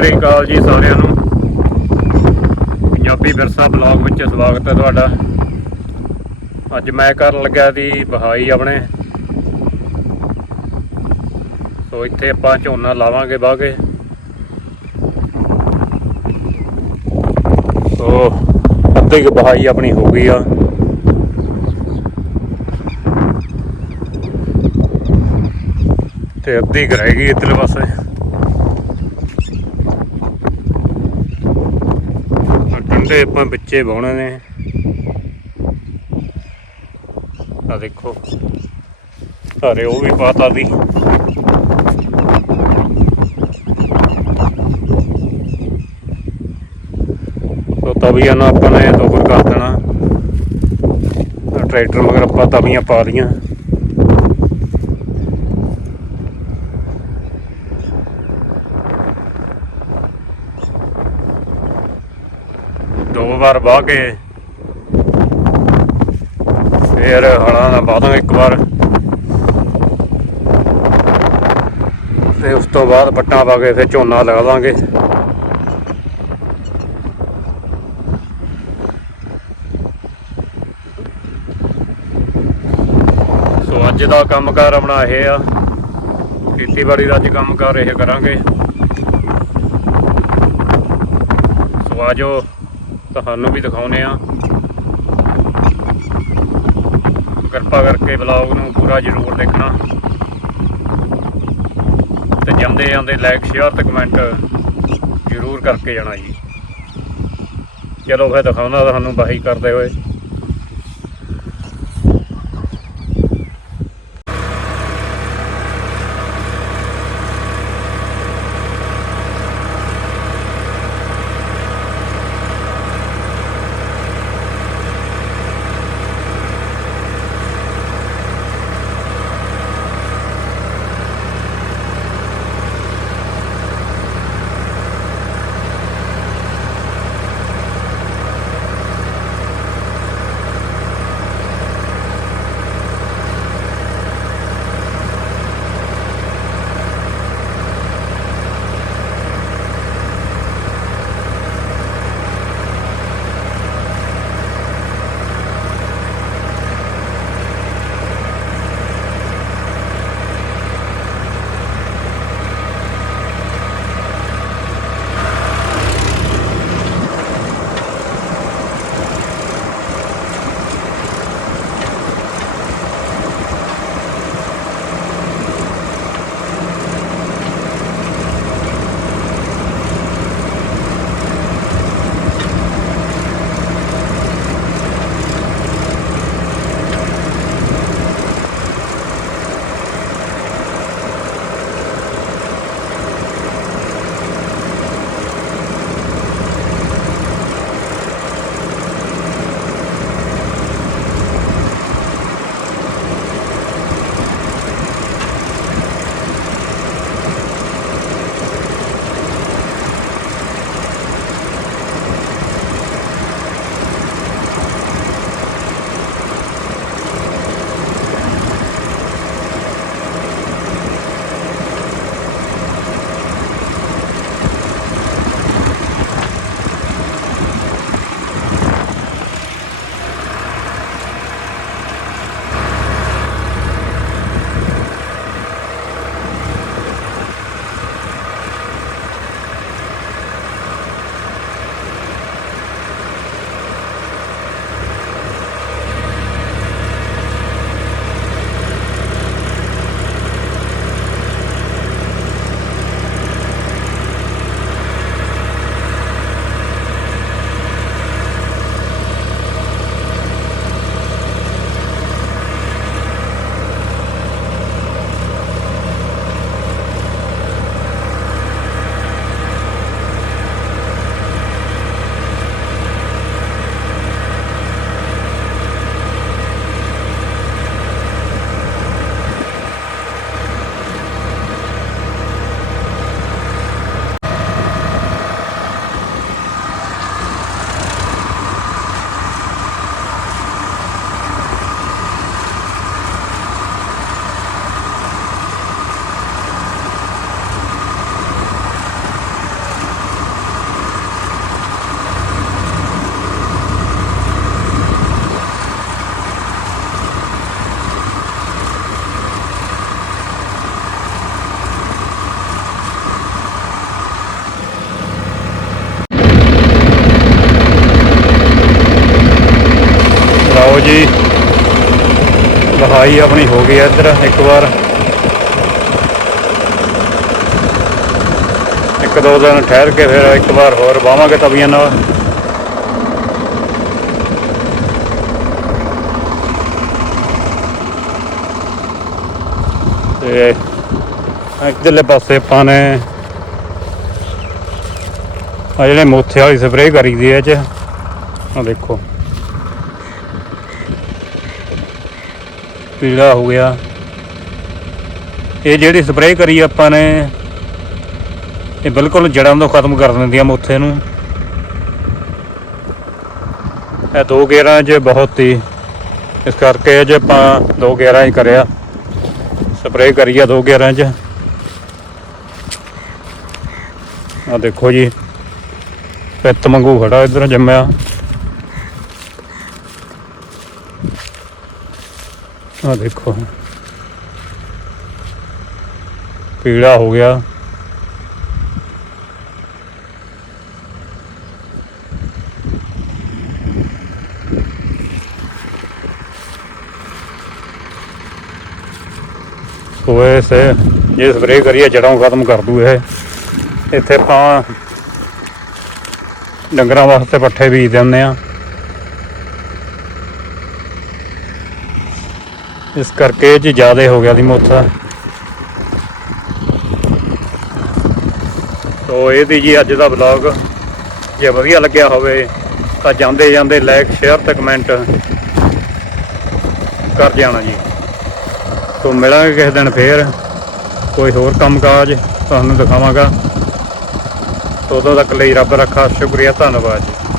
ਸ੍ਰੀ ਅਕਾਲ ਜੀ ਸਾਰਿਆਂ ਨੂੰ। ਪੰਜਾਬੀ ਵਿਰਸਾ ਬਲੌਗ ਵਿੱਚ ਸਵਾਗਤ ਹੈ ਤੁਹਾਡਾ। ਅੱਜ ਮੈਂ ਕਰਨ ਲੱਗਾ ਦੀ ਬਹਾਈ ਆਪਣੇ। ਸੋ ਇੱਥੇ ਆਪਾਂ ਝੋਨਾ ਲਾਵਾਂਗੇ ਬਾਗੇ। ਸੋ ਅੱਧੀ ਕੁ ਬਹਾਈ ਆਪਣੀ ਹੋ ਗਈ ਆ। ਤੇ ਅੱਧੀ ਕੁ ਰਹਿ ਗਈ ਇੱਧਰਲੇ ਪਾਸੇ। ਆਹ ਆਪਾਂ ਵਿੱਚੇ ਬਾਉਣੇ ਨੇ। ਆ ਦੇਖੋ। ਸਾਰੇ ਉਹ ਵੀ ਪਾਤਾ ਦੀ ਤੋ ਤਵੀਆਂ ਨਾਲ ਆਪਾਂ ਨੇ ਦੋਗਰ ਕਰ ਦੇਣਾ। ਟਰੈਕਟਰ ਮਗਰ ਆਪਾਂ ਤਵੀਆਂ ਪਾ ਲੀਆਂ ਦੋ ਵਾਰ ਵਾਹ ਕੇ ਫਿਰ ਹਲਾਂ ਨਾਲ ਵਾਹ ਦਾਂਗੇ ਇੱਕ ਵਾਰ। ਤੇ ਉਸ ਤੋਂ ਬਾਅਦ ਪੱਟਾਂ ਪਾ ਕੇ ਫਿਰ ਝੋਨਾ ਲਗਾ। ਦਾਂਗੇ ਸੋ ਅੱਜ ਦਾ ਕੰਮਕਾਰ ਆਪਣਾ ਇਹ ਆ। ਖੇਤੀਬਾੜੀ ਦਾ ਅੱਜ ਕੰਮਕਾਰ ਇਹ ਕਰਾਂਗੇ। ਸੋ ਆਜੋ। ਤੁਹਾਨੂੰ ਵੀ ਦਿਖਾਉਨੇ ਆ ਕਿਰਪਾ ਕਰਕੇ ਵਲੌਗ ਨੂੰ ਪੂਰਾ ਜ਼ਰੂਰ ਦੇਖਣਾ। ਤੇ ਜਾਂਦੇ ਜਾਂਦੇ ਲਾਈਕ ਸ਼ੇਅਰ ਤੇ ਕਮੈਂਟ ਜ਼ਰੂਰ ਕਰਕੇ ਜਾਣਾ ਜੀ। ਚਲੋ ਫਿਰ ਦਿਖਾਉਂਦਾ ਤੁਹਾਨੂੰ ਬਾਈ ਕਰਦੇ ਹੋਏ। ਲਓ ਜੀ। ਲਹਾਈ ਆਪਣੀ ਹੋ ਗਈ ਹੈ ਇੱਧਰ, ਇੱਕ ਵਾਰ। ਇੱਕ ਦੋ ਦਿਨ ਠਹਿਰ ਕੇ ਫਿਰ ਇੱਕ ਵਾਰ ਹੋਰ ਵਾਵਾਂਗੇ ਤਵੀਆਂ ਨਾਲ। ਤੇ ਇੱਧਰਲੇ ਪਾਸੇ ਆਪਾਂ ਨੇ ਆ ਜਿਹੜੇ ਮੋਥੇ ਵਾਲੀ ਸਪਰੇਅ ਕਰੀ ਦੀ ਹੈ ਇਹ ਚ। ਆ ਦੇਖੋ। ਪੀਲਾ ਹੋ ਗਿਆ। ਇਹ ਜਿਹੜੀ ਸਪਰੇਅ ਕਰੀ ਆਪਾਂ ਨੇ, ਇਹ ਬਿਲਕੁਲ ਜੜਾਂ ਤੋਂ ਖਤਮ ਕਰ ਦਿੰਦੀਆਂ ਆ ਮੋਥੇ ਨੂੰ। ਇਹ ਦੋ ਗੇਰਾਂ 'ਚ ਬਹੁਤ ਹੀ, ਇਸ ਕਰਕੇ ਜੇ ਆਪਾਂ ਦੋ ਗੇਰਾਂ ਹੀ ਕਰਿਆ। ਸਪਰੇਅ ਕਰੀ ਆ ਦੋ ਗੇਰਾਂ 'ਚ। ਆ ਦੇਖੋ ਜੀ, ਪਿੱਤ ਮੰਗੂ ਖੜਾ ਇਧਰ ਜੰਮਿਆ। ਆ ਦੇਖੋ। ਪੀੜਾ ਹੋ ਗਿਆ। ਸੋਏ ਸੇ, ਜੇ ਸਪਰੇਅ ਕਰੀਏ ਜੜੋਂ ਖਤਮ ਕਰ ਦੂ ਇਹ ਇੱਥੇ ਆਪਾਂ ਡੰਗਰਾਂ ਵਾਸਤੇ ਪੱਠੇ ਬੀਜ ਦਿੰਦੇ ਆ ਇਸ ਕਰਕੇ ਇਹ ਜ਼ਿਆਦਾ ਹੋ ਗਿਆ ਦੀ ਮੋਥਾ ਸੋ ਇਹ ਦੀ ਜੀ ਅੱਜ ਦਾ ਵਲੌਗ ਜੇ ਵਧੀਆ ਲੱਗਿਆ ਹੋਵੇ ਤਾਂ ਜਾਂਦੇ ਜਾਂਦੇ ਲਾਈਕ ਸ਼ੇਅਰ ਤੇ ਕਮੈਂਟ ਕਰ ਜਾਣਾ ਜੀ। ਤੋ ਮਿਲਾਂਗੇ ਕਿਸੇ ਦਿਨ ਫੇਰ। ਕੋਈ ਹੋਰ ਕੰਮਕਾਜ ਤੁਹਾਨੂੰ ਦਿਖਾਵਾਂਗਾ। ਉਦੋਂ ਤੱਕ ਲਈ ਰੱਬ ਰੱਖਾ ਸ਼ੁਕਰੀਆ, ਧੰਨਵਾਦ ਜੀ।